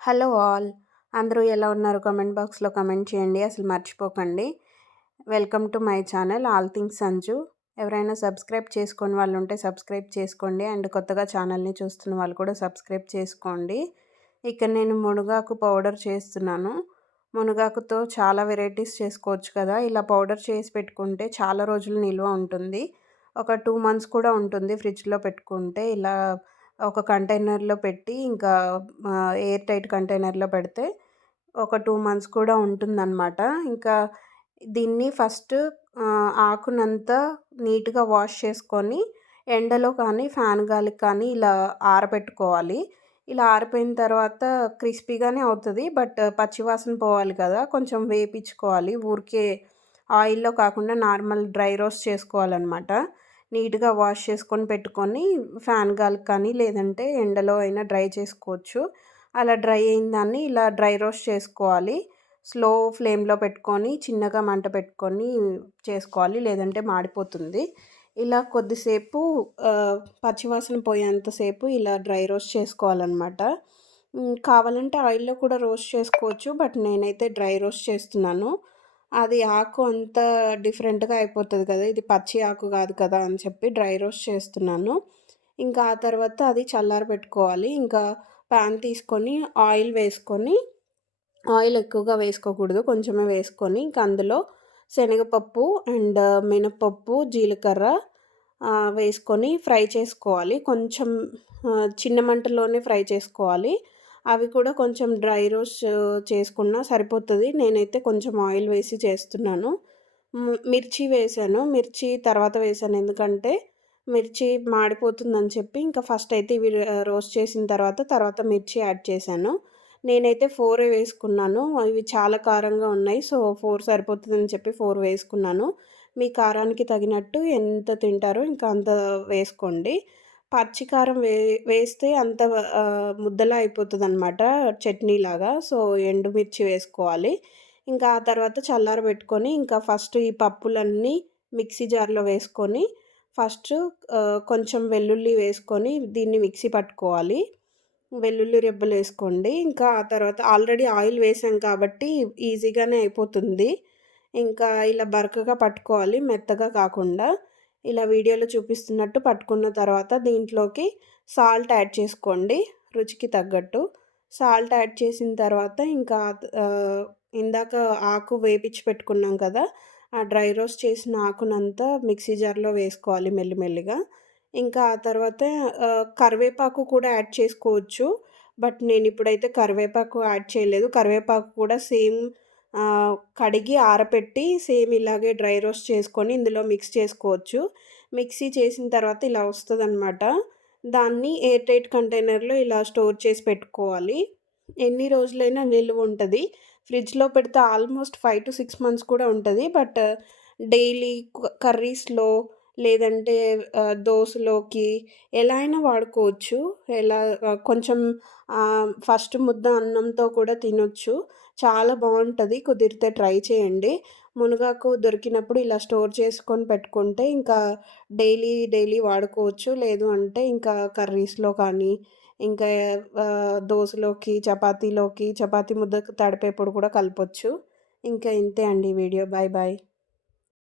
Hello all. అందరూ ఎలా ఉన్నారు? కామెంట్ బాక్స్లో కామెంట్ చేయండి. అసలు మర్చిపోకండి. Welcome to my channel all things Sanju. ఎవరైనా సబ్స్క్రైబ్ చేసుకొని వాళ్ళు ఉంటే సబ్స్క్రైబ్ చేసుకోండి. అండ్ కొత్తగా ఛానల్ని చూస్తున్న వాళ్ళు కూడా సబ్స్క్రైబ్ చేసుకోండి. ఇక్కడ నేను మునగాకు పౌడర్ చేస్తున్నాను. మునగాకుతో చాలా వెరైటీస్ చేసుకోవచ్చు కదా. ఇలా పౌడర్ చేసి పెట్టుకుంటే చాలా రోజులు నిల్వ ఉంటుంది. ఒక 2 మంత్స్ కూడా ఉంటుంది ఫ్రిడ్జ్లో పెట్టుకుంటే. ఇలా ఒక కంటైనర్లో పెట్టి ఇంకా ఎయిర్ టైట్ కంటైనర్లో పెడితే ఒక 2 మంత్స్ కూడా ఉంటుందన్నమాట. ఇంకా దీన్ని ఫస్ట్ ఆకునంతా నీట్గా వాష్ చేసుకొని ఎండలో కానీ ఫ్యాన్ గాలికి కానీ ఇలా ఆరబెట్టుకోవాలి. ఇలా ఆరిపోయిన తర్వాత క్రిస్పీగానే అవుతుంది. బట్ పచ్చివాసన పోవాలి కదా, కొంచెం వేపించుకోవాలి. ఊరికే ఆయిల్లో కాకుండా నార్మల్ డ్రై రోస్ట్ చేసుకోవాలన్నమాట. నీట్గా వాష్ చేసుకొని పెట్టుకొని ఫ్యాన్ గాలికి కానీ లేదంటే ఎండలో అయినా డ్రై చేసుకోవచ్చు. అలా డ్రై అయిన దాన్ని ఇలా డ్రై రోస్ట్ చేసుకోవాలి. స్లో ఫ్లేమ్లో పెట్టుకొని చిన్నగా మంట పెట్టుకొని చేసుకోవాలి, లేదంటే మాడిపోతుంది. ఇలా కొద్దిసేపు పచ్చివాసన పోయేంతసేపు ఇలా డ్రై రోస్ట్ చేసుకోవాలన్నమాట. కావాలంటే ఆయిల్లో కూడా రోస్ట్ చేసుకోవచ్చు, బట్ నేనైతే డ్రై రోస్ట్ చేస్తున్నాను. అది ఆకు అంతా డిఫరెంట్గా అయిపోతుంది కదా, ఇది పచ్చి ఆకు కాదు కదా అని చెప్పి డ్రై రోస్ట్ చేస్తున్నాను. ఇంకా ఆ తర్వాత అది చల్లారబెట్టుకోవాలి. ఇంకా ప్యాన్ తీసుకొని ఆయిల్ వేసుకొని, ఆయిల్ ఎక్కువగా వేసుకోకూడదు, కొంచెమే వేసుకొని ఇంకా అందులో శనగపప్పు అండ్ మినపప్పు, జీలకర్ర వేసుకొని ఫ్రై చేసుకోవాలి. కొంచెం చిన్న మంటలోనే ఫ్రై చేసుకోవాలి. అవి కూడా కొంచెం డ్రై రోస్ట్ చేసుకున్నా సరిపోతుంది. నేనైతే కొంచెం ఆయిల్ వేసి చేస్తున్నాను. మిర్చి వేసాను, మిర్చి తర్వాత వేసాను ఎందుకంటే మిర్చి మాడిపోతుందని చెప్పి. ఇంకా ఫస్ట్ అయితే ఇవి రోస్ట్ చేసిన తర్వాత మిర్చి యాడ్ చేశాను. నేనైతే 4 వేసుకున్నాను. ఇవి చాలా కారంగా ఉన్నాయి, సో 4 సరిపోతుందని చెప్పి 4 వేసుకున్నాను. మీ కారానికి తగినట్టు ఎంత తింటారో ఇంకా అంత వేసుకోండి. పచ్చి కారం వేస్తే అంత ముద్దలా అయిపోతుందనమాట, చట్నీలాగా. సో ఎండుమిర్చి వేసుకోవాలి. ఇంకా ఆ తర్వాత చల్లారబెట్టుకొని ఇంకా ఫస్ట్ ఈ పప్పులన్నీ మిక్సీ జార్లో వేసుకొని ఫస్ట్ కొంచెం వెల్లుల్లి వేసుకొని దీన్ని మిక్సీ పట్టుకోవాలి. వెల్లుల్లి రెబ్బలు వేసుకోండి. ఇంకా ఆ తర్వాత ఆల్రెడీ ఆయిల్ వేసాం కాబట్టి ఈజీగానే అయిపోతుంది. ఇంకా ఇలా బరకగా పట్టుకోవాలి, మెత్తగా కాకుండా. ఇలా వీడియోలో చూపిస్తున్నట్టు పట్టుకున్న తర్వాత దీంట్లోకి సాల్ట్ యాడ్ చేసుకోండి, రుచికి తగ్గట్టు. సాల్ట్ యాడ్ చేసిన తర్వాత ఇంకా ఇందాక ఆకు వేపించి పెట్టుకున్నాం కదా, ఆ డ్రై రోస్ట్ చేసిన ఆకునంతా మిక్సీ జార్లో వేసుకోవాలి మెల్లిమెల్లిగా. ఇంకా ఆ తర్వాత కరివేపాకు కూడా యాడ్ చేసుకోవచ్చు, బట్ నేను ఇప్పుడైతే కరివేపాకు యాడ్ చేయలేదు. కరివేపాకు కూడా సేమ్ కడిగి ఆరపెట్టి సేమ్ ఇలాగే డ్రై రోస్ట్ చేసుకొని ఇందులో మిక్స్ చేసుకోవచ్చు. మిక్సీ చేసిన తర్వాత ఇలా వస్తుందన్నమాట. దాన్ని ఎయిర్ టైట్ కంటైనర్లో ఇలా స్టోర్ చేసి పెట్టుకోవాలి. ఎన్ని రోజులైనా నిల్వ ఉంటుంది. ఫ్రిడ్జ్లో పెడితే ఆల్మోస్ట్ 5 to 6 మంత్స్ కూడా ఉంటుంది. బట్ డైలీ కర్రీస్లో లేదంటే దోసలోకి ఎలా అయినా వాడుకోవచ్చు. ఎలా కొంచెం ఫస్ట్ ముద్ద అన్నంతో కూడా తినొచ్చు. చాలా బాగుంటుంది, కుదిరితే ట్రై చేయండి. మునగాకు దొరికినప్పుడు ఇలా స్టోర్ చేసుకొని పెట్టుకుంటే ఇంకా డైలీ వాడుకోవచ్చు. లేదు అంటే ఇంకా కర్రీస్లో కానీ ఇంకా దోసలోకి, చపాతీ ముద్దకు తడిపేప్పుడు కూడా కలపొచ్చు. ఇంకా ఇంతే అండి వీడియో. Bye bye.